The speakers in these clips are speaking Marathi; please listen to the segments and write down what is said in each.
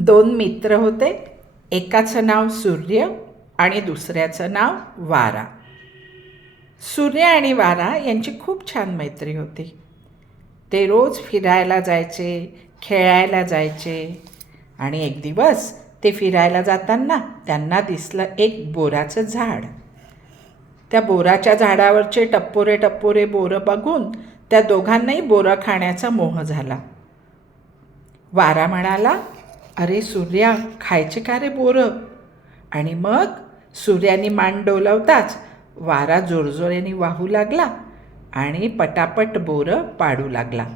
दोन मित्र होते. एकाचं नाव सूर्य आणि दुसऱ्याचं नाव वारा. सूर्य आणि वारा यांची खूप छान मैत्री होती. ते रोज फिरायला जायचे खेळायला जायचे आणि एक दिवस ते फिरायला जाताना त्यांना दिसलं एक बोराचं झाड. त्या बोराच्या झाडावरचे टप्पोरे टप्पोरे बोरं बघून त्या दोघांनाही बोरं खाण्याचा मोह झाला. वारा म्हणाला अरे सूर्या खायचे का रे बोरं? आणि मग सूर्याने मान डोलवताच वारा जोरजोऱ्याने वाहू लागला आणि पटापट बोरं पाडू लागला.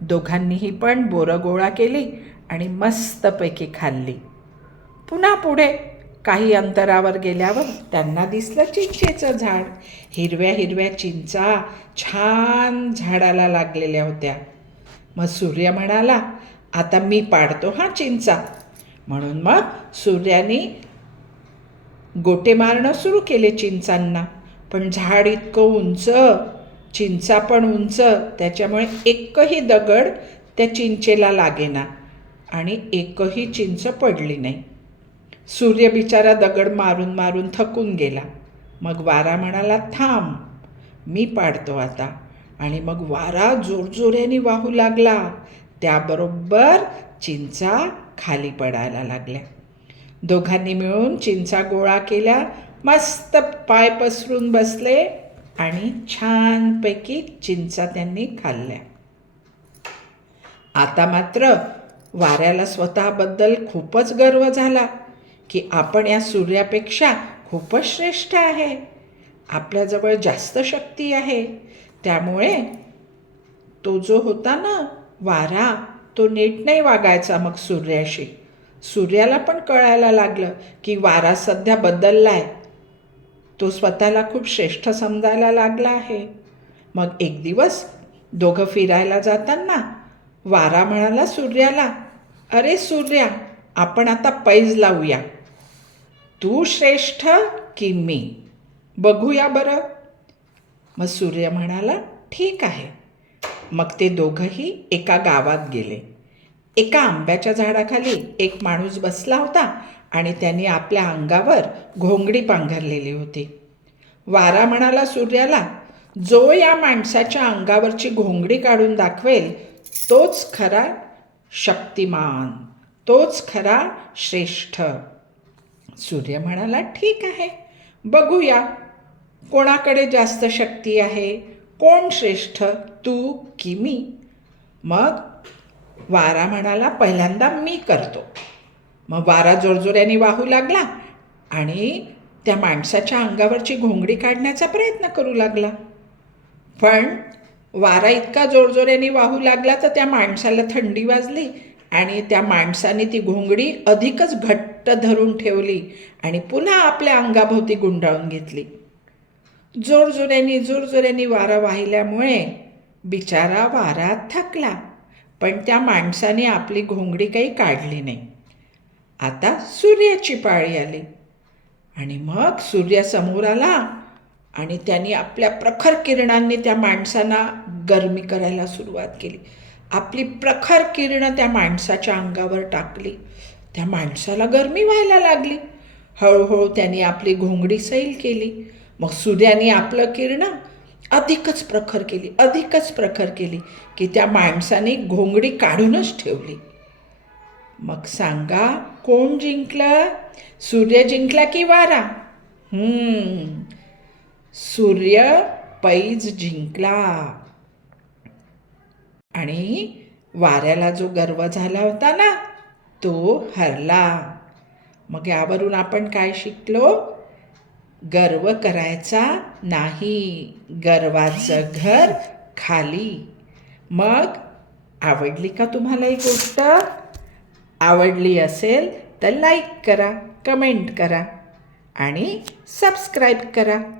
दोघांनीही पण बोरं गोळा केली आणि मस्तपैकी खाल्ली. पुन्हा पुढे काही अंतरावर गेल्यावर त्यांना दिसलं चिंचेचं झाड. हिरव्या हिरव्या चिंचा छान झाडाला लागलेल्या होत्या. मग सूर्य म्हणाला आता मी पाडतो हा चिंचा. म्हणून मग सूर्याने गोटे मारणं सुरू केले चिंचांना. पण झाड इतकं उंच चिंचा पण उंच त्याच्यामुळे एकही दगड त्या चिंचेला लागेना आणि एकही चिंच पडली नाही. सूर्य बिचारा दगड मारून मारून थकून गेला. मग वारा म्हणाला थांब मी पाडतो आता. आणि मग वारा जोरजोऱ्याने वाहू लागला. त्याबरोबर चिंचा खाली पडायला लागल्या. दोघांनी मिळून चिंचा गोळा केल्या मस्त पाय पसरून बसले आणि छानपैकी चिंचा त्यांनी खाल्ल्या. आता मात्र वाऱ्याला स्वतःबद्दल खूपच गर्व झाला की आपण या सूर्यापेक्षा खूपच श्रेष्ठ आहे. आपल्याजवळ जास्त शक्ती आहे. त्यामुळे तो जो होता ना वारा तो नीट नाही वागायचा मग सूर्याशी. सूर्याला पण कळायला लागलं की वारा सध्या बदललाय. तो स्वतःला खूप श्रेष्ठ समजायला लागला आहे. मग एक दिवस दोघं फिरायला जाताना वारा म्हणाला सूर्याला अरे सूर्या आपण आता पैज लावूया. तू श्रेष्ठ की मी? बघूया बरं. मग सूर्य म्हणाला ठीक आहे. मग ते दोघंही एका गावात गेले. एका आंब्याच्या झाडाखाली एक माणूस बसला होता आणि त्यांनी आपल्या अंगावर घोंगडी पांघरलेली होती. वारा म्हणाला सूर्याला जो या माणसाच्या अंगावरची घोंगडी काढून दाखवेल तोच खरा शक्तिमान तोच खरा श्रेष्ठ. सूर्य म्हणाला ठीक आहे बघूया. कोणाकडे जास्त शक्ती आहे? कोण श्रेष्ठ? तू की मी? मग वारा म्हणाला पहिल्यांदा मी करतो. मग वारा जोरजोऱ्याने वाहू लागला आणि त्या माणसाच्या अंगावरची घोंगडी काढण्याचा प्रयत्न करू लागला. पण वारा इतका जोरजोऱ्याने वाहू लागला तर त्या माणसाला थंडी वाजली आणि त्या माणसाने ती घोंगडी अधिकच घट्ट धरून ठेवली आणि पुन्हा आपल्या अंगाभोवती गुंडाळून घेतली. जोरजोऱ्याने जोरजोऱ्याने वारा वाहिल्यामुळे बिचारा वारा थकला पण त्या माणसाने आपली घोंगडी काही काढली नाही. आता सूर्याची पाळी आली आणि मग सूर्य समोर आला आणि त्यांनी आपल्या प्रखर किरणांनी त्या माणसांना गरमी करायला सुरुवात केली. आपली प्रखर किरणं त्या माणसाच्या अंगावर टाकली. त्या माणसाला गरमी व्हायला लागली. हळूहळू त्यांनी आपली घोंगडी सैल केली. मग सूर्याने आपलं किरण अधिकच प्रखर केली अधिकच प्रखर केली की त्या माणसाने घोंगडी काढूनच ठेवली. मग सांगा कोण जिंकलं? सूर्य जिंकला की वारा? सूर्य पैज जिंकला. आणि वाऱ्याला जो गर्व झाला होता ना तो हरला. मग यावरून आपण काय शिकलो? गर्व करायचा नाही. गर्वाचं घर खाली. मग आवडली का तुम्हाला ही गोष्ट? आवडली असेल तर लाईक करा कमेंट करा आणि सबस्क्राईब करा.